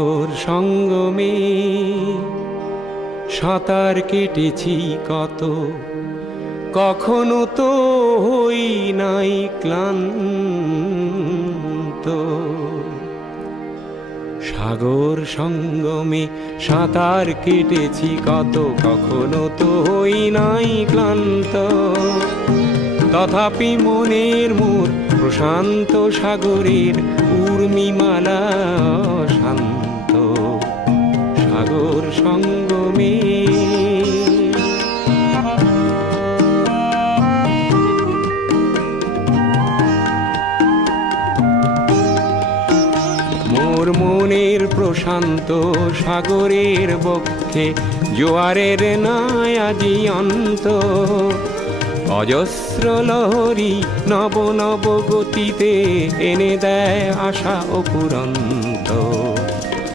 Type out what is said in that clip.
তোর সঙ্গমে সাঁতার কেটেছি কত, কখনো তো হই নাই ক্লান্ত। সাগর সঙ্গমে সাঁতার কেটেছি কত, কখনো তো হই নাই ক্লান্ত। তথাপি মনের মোর প্রশান্ত সাগরের উর্মিমালা শান্ত। সাগর সঙ্গমে মোর মনের প্রশান্ত সাগরের বক্ষে জোয়ারের নাই আজি অন্ত। অজস্র লহরী নব নব গতিতে এনে দেয় আশা অপুরন্ত।